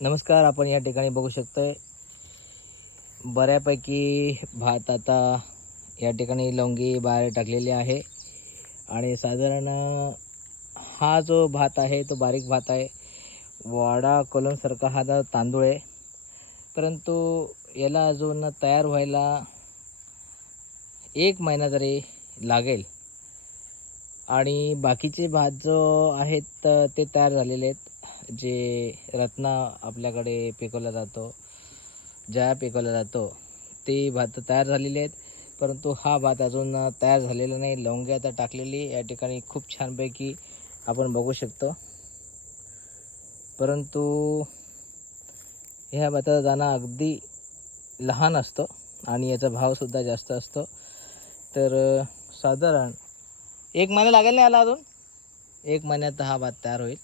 नमस्कार. आपण या ठिकाणी बघू शकतोय बऱ्यापैकी भात आता या ठिकाणी लवंगी बाहेर टाकलेली आहे आणि साधारण हा जो भात आहे तो बारीक भात आहे. वाडा कोलमसारखा हा तांदूळ आहे, परंतु याला अजून तयार व्हायला 1 महिना तरी लागेल. आणि बाकीचे भात जो आहेत ते तयार झालेले आहेत. जे रत्ना आपल्याकडे पिकवला जातो, ज्या पिकवला जातो ते भात तयार झालेले आहेत, परंतु हा भात अजून तयार झालेला नाही. लवंगी आता टाकलेली या ठिकाणी खूप छानपैकी आपण बघू शकतो. परंतु ह्या भाताचा दाणा अगदी लहान असतो आणि याचा भावसुद्धा जास्त असतो. तर साधारण 1 महिना लागेल नाही याला, अजून 1 महिन्यात हा भात तयार होईल.